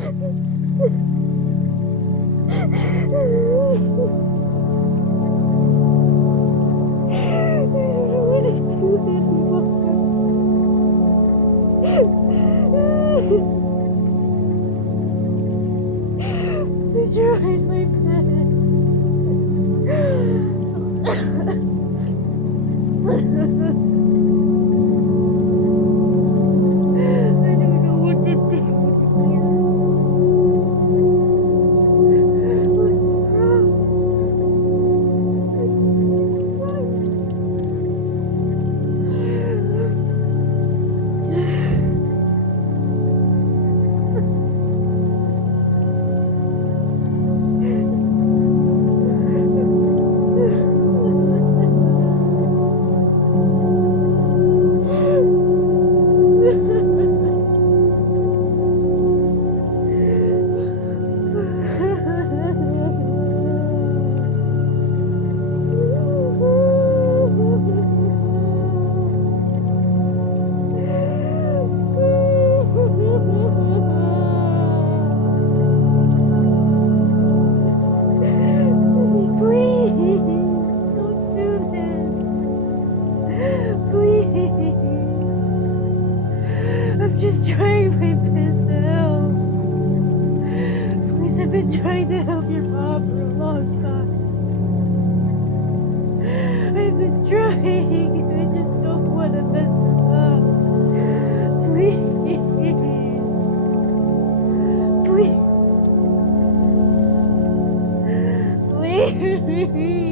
I tried my best. I don't know what to do anymore. What's wrong? Please, don't do this. Please. I'm just trying my best to help. Please, I've been trying to help your mom for a long time. I've been trying. I just don't want to mess this up. Please. Please. Please.